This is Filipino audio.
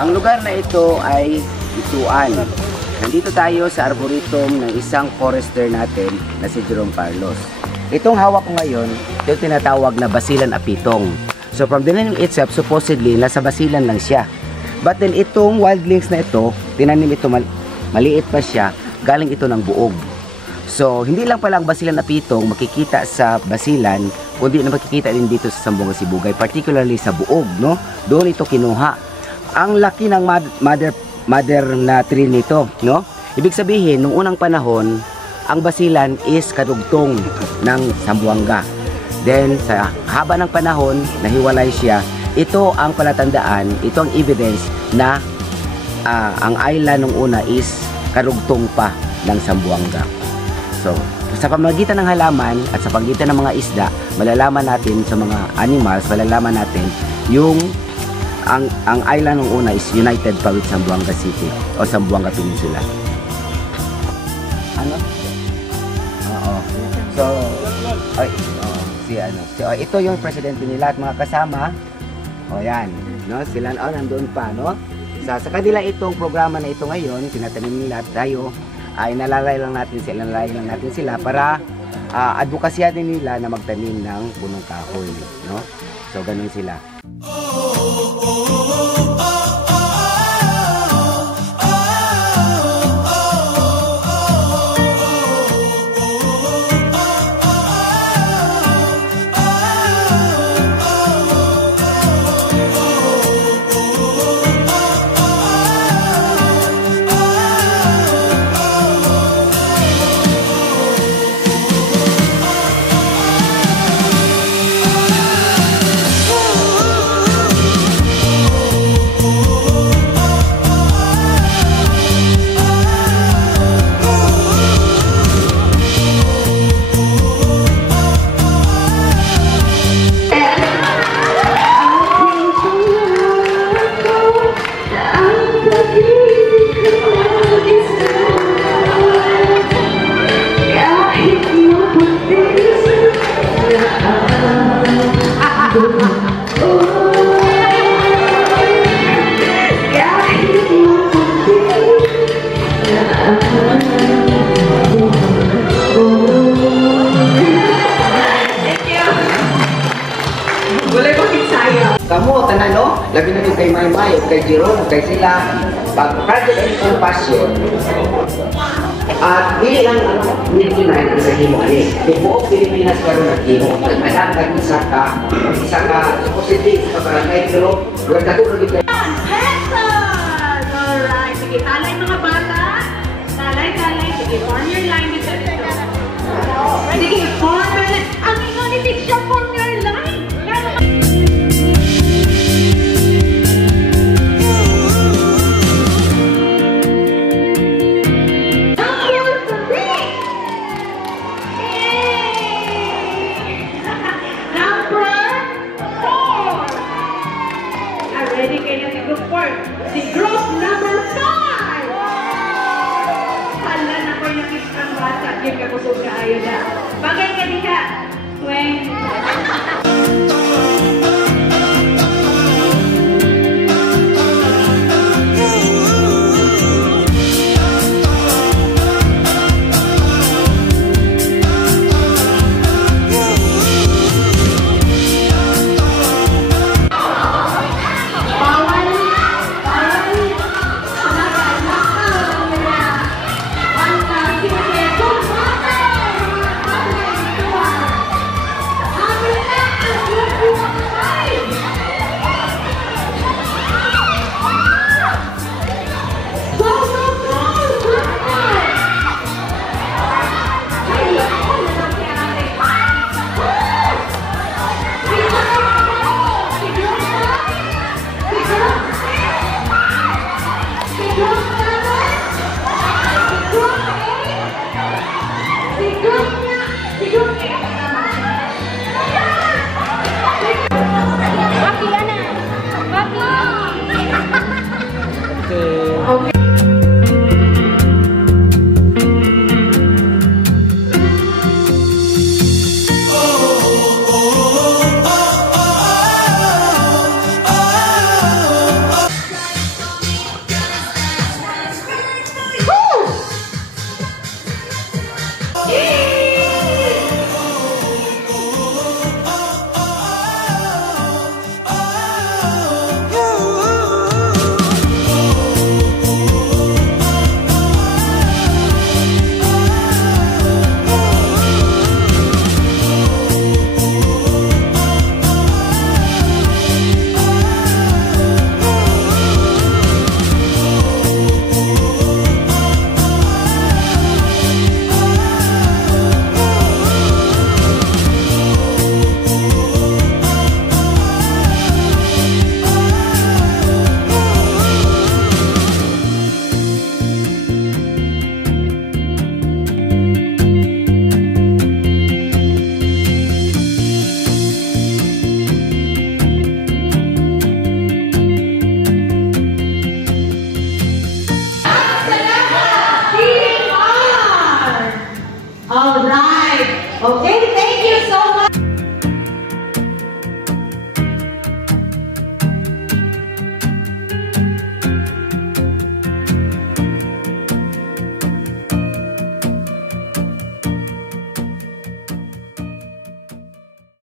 Ang lugar na ito ay Ituan. Nandito tayo sa arboretum ng isang forester natin na si Jerome Carlos. Itong hawak ko ngayon, ito tinatawag na Basilan apitong. So from the name itself, supposedly, nasa basilan lang siya. But then itong wild links na ito, tinanim ito, maliit pa siya, galing ito ng buog. So hindi lang pala ang Basilan apitong makikita sa basilan, kundi na makikita din dito sa Sambunga Sibugay, particularly sa buog, no? Doon ito kinuha. Ang laki ng mother na tree nito, no? Ibig sabihin, nung unang panahon, ang basilan is kadugtong ng Zamboanga. Then, sa haba ng panahon, nahiwalay siya. Ito ang palatandaan, ito ang evidence na ang island nung una is kadugtong pa ng Zamboanga. So, sa pamagitan ng halaman at sa pagitan ng mga isda, malalaman natin sa mga animals, malalaman natin yung ang island ng una is united pa with Zamboanga City o Zamboanga Peninsula. Ano? Oo. So, ito yung presidente nila at mga kasama. O yan, no? Sila nandoon pa, no? Sa kanila itong programa na ito ngayon, tinatanim nila tayo ay nalalay lang natin sila para advokasya din nila na magtanim ng punong kahoy, no? So ganun sila. Kamu tanan no, labi na din kay Maymay, kay Jerome, kay sila pag-project and compassion. At dili lang Pilipinas ang sa himo ani. Buong Pilipinas karon naghimo. Anak kag isa ka positive sa barangay pero wala ka tulo dito. Alright, sige talay mga bata. Talay, sige form your line dito. Sige form your line. Ang ingon ni teacher form your line. Ready kayo si group 4. Si group number 5! Hala na ko yung isang bata. Yung kakusog na ayaw na. Bagay ka diha. Weng. Okay, thank you so much.